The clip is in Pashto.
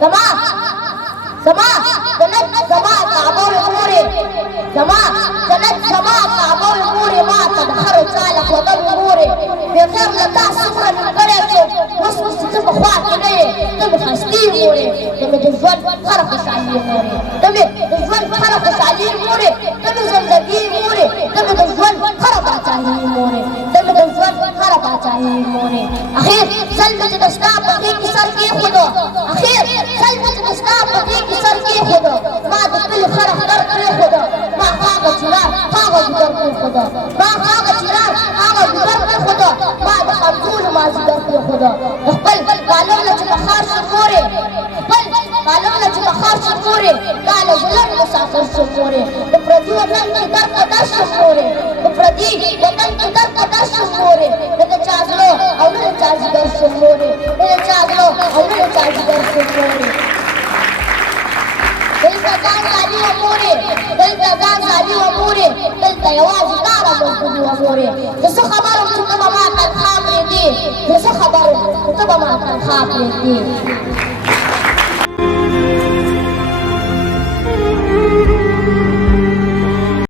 زما جنت زما کعبه مورې زما جنت زما کعبه مورې ما ته د هر چا ښودل مورې بېخیر له تا څومره مې کړی څو اوس چې ته په خوا کې نه یې ته مې خستې مورې ته مې د ژوند هره خوشحالي مورې ته مې د ژوند هره خوشحالي مورې ته مې زندګي مورې ته مې د ژوند هره باچاهي مورې ته مې د ژوند هره باچاهي مورې اخر سل مې چې د ستا په غېږ کې سر کېښودو اخر سل مې چې د ستا په غېږ کې سر کېښودو ما د کلي خر اختر پرېښودو ما هغه چنار هغه ګودر پرېښودو ما هغه چنار هغه ګودر پرېښودو ما د خمسونو مازدیګر پرېښودو د خپل معلوم نه چې په ښار شم مورې خپل معلوم نه چې په ښار شم مورې دا له ژوند مسافر شم مورې د پردي وطن کې درد په در شم مورې د پردي وطن کې درد په در شم مورې نه د چا زړه او نه د چا ځیګر شم مورې نه د چا زړه او نه د چا ځیګر شم مورې دلته ځان ځالي وه مورې دلته ځان ځالي وه مورې دلته یوازې تا را مزدوري وه مورې زه څه خبر وم چې ته به ما تنخوا پرېږدې زه څه خبر وم چې ته به ما تنخوا پرېږدې